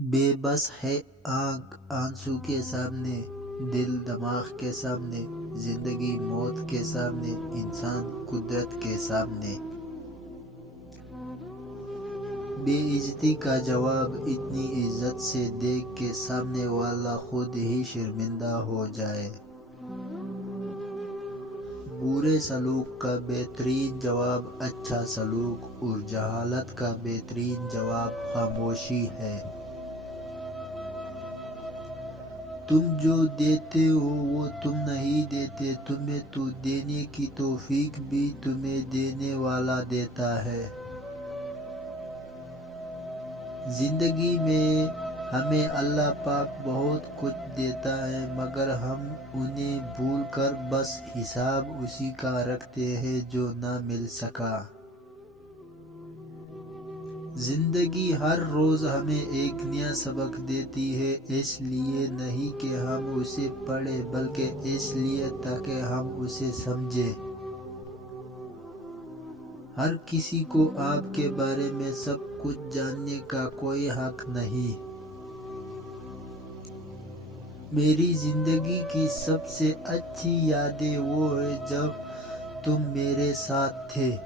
بے بس ہے آنکھ آنسو کے سامنے، دل دماغ کے سامنے، زندگی موت کے سامنے، انسان قدرت کے سامنے۔ بے عزتی کا جواب اتنی عزت سے دے کہ سامنے والا خود ہی شرمندہ ہو جائے۔ برے سلوک کا بہترین جواب اچھا سلوک، اور جہالت کا بہترین جواب خاموشی ہے۔ تم جو دیتے ہو وہ تم نہیں دیتے، تمہیں تو دینے کی توفیق بھی تمہیں دینے والا دیتا ہے۔ زندگی میں ہمیں اللہ پاک بہت کچھ دیتا ہے، مگر ہم انہیں بھول کر بس حساب اسی کا رکھتے ہیں جو نہ مل سکا۔ زندگی ہر روز ہمیں ایک نیا سبق دیتی ہے، اس لیے نہیں کہ ہم اسے پڑھیں بلکہ اس لیے تاکہ ہم اسے سمجھیں۔ ہر کسی کو آپ کے بارے میں سب کچھ جاننے کا کوئی حق نہیں۔ میری زندگی کی سب سے اچھی یادیں وہ ہیں جب تم میرے ساتھ تھے۔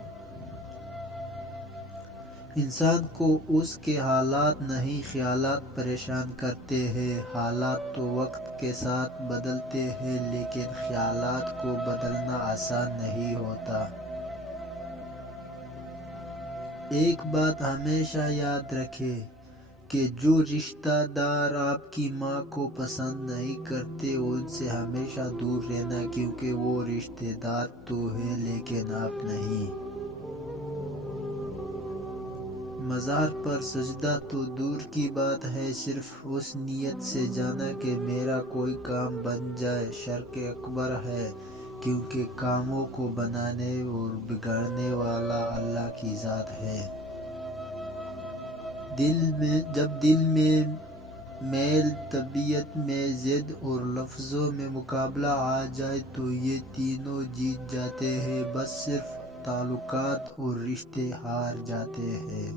انسان کو اس کے حالات نہیں خیالات پریشان کرتے ہیں۔ حالات تو وقت کے ساتھ بدلتے ہیں، لیکن خیالات کو بدلنا آسان نہیں ہوتا۔ ایک بات ہمیشہ یاد رکھیں کہ جو رشتہ دار آپ کی ماں کو پسند نہیں کرتے ان سے ہمیشہ دور رہنا، کیونکہ وہ رشتہ دار تو ہیں لیکن آپ نہیں۔ مزار پر سجدہ تو دور کی بات ہے، صرف اس نیت سے جانا کہ میرا کوئی کام بن جائے شرک اکبر ہے، کیونکہ کاموں کو بنانے اور بگاڑنے والا اللہ کی ذات ہے۔ جب دل میں میل، طبیعت میں ضد اور لفظوں میں مقابلہ آ جائے تو یہ تینوں جیت جاتے ہیں، بس صرف تعلقات اور رشتے ہار جاتے ہیں۔